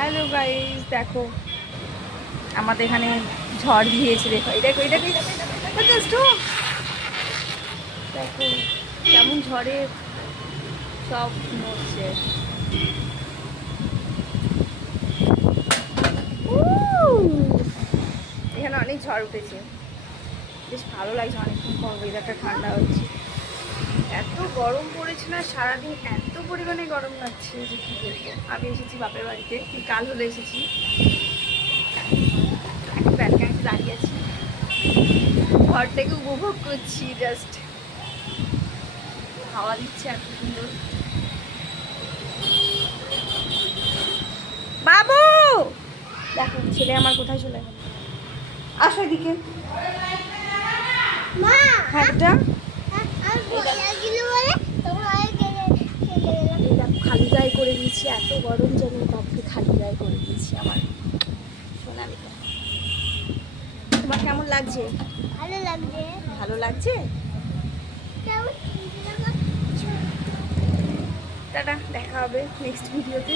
Hello guys, দেখো আমাদের এখানে ঝড় দিয়েছে। দেখো এই দেখো এই দেখো এই দেখো এই দেখো, দেখো just দেখো কেমন ঝড়ে সব নড়ছে। এখানে অনেক ঝড় উঠেছে, বেশ ভালো লাগছে। অনেকক্ষণ পর ওয়েদারটা ঠান্ডা হচ্ছে। এত গরম পড়েছে না সারাদিন, এত পরিমাণে গরম লাগছে যে কী বলবো। আমি এসেছি বাপের বাড়িতে, কাল হলে এসেছি। এখন ব্যালকানিতে দাঁড়িয়ে আছি, ঘরটাকে উপভোগ করছি। জাস্ট হাওয়া দিচ্ছে এত সুন্দর। বাবু দেখো ছেলে আমার কোথায় চলে গেল। আসো এদিকে। হ্যাঁ খালি গায়ে করে দিয়েছি, এত গরম যেন বাবুকে খালি গায়ে করে দিয়েছি আমার সোনালিকা। তোমার কেমন লাগছে? ভালো লাগছে। ভালো লাগছে। টাটা, দেখা হবে নেক্সট ভিডিওতে।